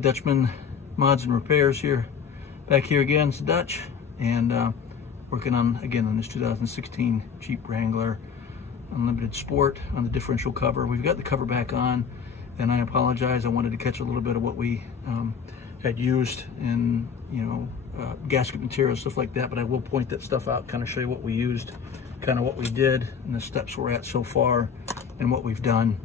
Dutchman Mods and Repairs here. Back here again, it's Dutch, and working on this 2016 Jeep Wrangler Unlimited Sport on the differential cover. We've got the cover back on, and I apologize. I wanted to catch a little bit of what we had used in, gasket material, stuff like that, but I will point that stuff out, kind of show you what we used, kind of what we did, and the steps we're at so far, and what we've done.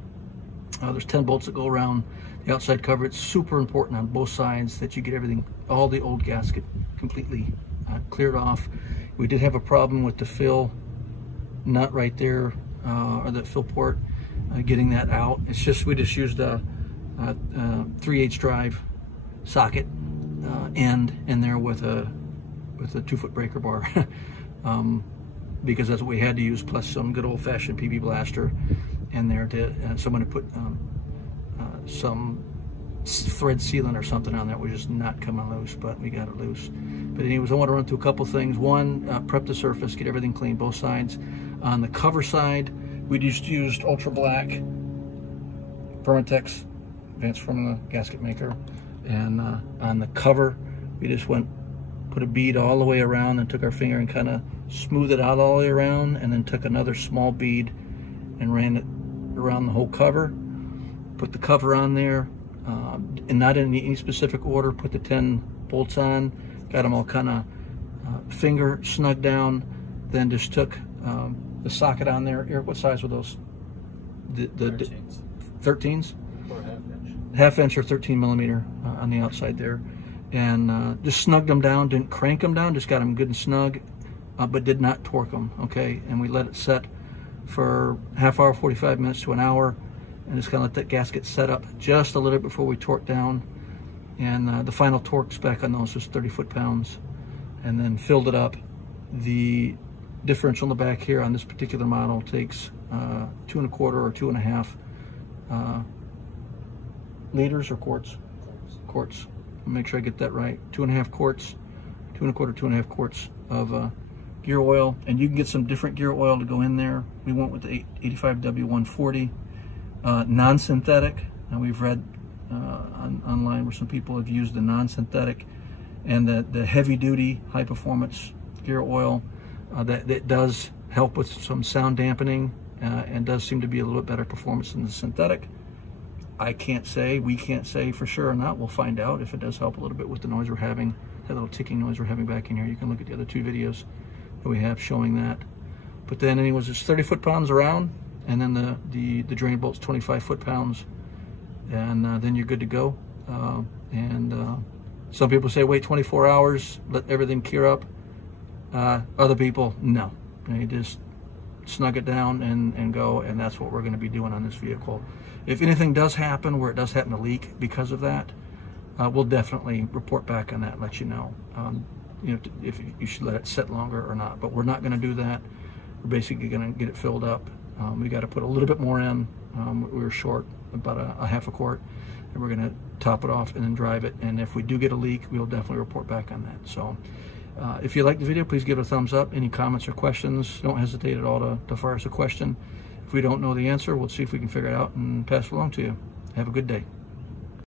There's 10 bolts that go around the outside cover. It's super important on both sides that you get everything, all the old gasket completely cleared off. We did have a problem with the fill nut right there, or the fill port, getting that out. It's just, we just used a 3/8 drive socket end in there with a 2-foot breaker bar, because that's what we had to use, plus some good old-fashioned PB blaster in there to someone to put some thread sealant or something on that was just not coming loose, but we got it loose. But anyways, I want to run through a couple things. One, prep the surface, get everything clean, both sides. On the cover side, we just used ultra black Permatex, advanced from the gasket maker, and on the cover we just put a bead all the way around and took our finger and kind of smoothed it out all the way around, and then took another small bead and ran it around the whole cover. Put the cover on there, and not in any specific order. Put the 10 bolts on, got them all kind of finger snug down, then just took the socket on there. Eric, what size were those? The 13s? Or half inch or 13 millimeter on the outside there, and just snugged them down. Didn't crank them down, just got them good and snug, but did not torque them. Okay, and we let it set for half hour, 45 minutes to an hour, and just kind of let that gasket set up just a little bit before we torque down. And the final torque spec on those was 30 foot-pounds, and then filled it up. The differential in the back here on this particular model takes 2 1/4 or 2.5 liters or quarts? Quarts. Make sure I get that right. 2.5 quarts, 2 1/4, 2.5 quarts of gear oil, and you can get some different gear oil to go in there. We went with the 85W140 non-synthetic, and we've read online where some people have used the non-synthetic and the heavy-duty, high-performance gear oil that does help with some sound dampening and does seem to be a little bit better performance than the synthetic. I can't say, we can't say for sure or not. We'll find out if it does help a little bit with the noise we're having, that little ticking noise we're having back in here. You can look at the other 2 videos that we have showing that. But then anyways, it's 30 foot-pounds around, and then the drain bolt's 25 foot-pounds, and then you're good to go. Some people say wait 24 hours, let everything cure up. Other people, no. You just snug it down and go, and that's what we're going to be doing on this vehicle. If anything does happen where it does happen to leak because of that, we'll definitely report back on that and let you know. If you should let it sit longer or not, but we're not going to do that. We're basically going to get it filled up. We got to put a little bit more in. We were short about a half a quart, and we're going to top it off and then drive it. And if we do get a leak, we'll definitely report back on that. So if you like the video, please give it a thumbs up. Any comments or questions, don't hesitate at all to fire us a question. If we don't know the answer, we'll see if we can figure it out and pass it along to you. Have a good day.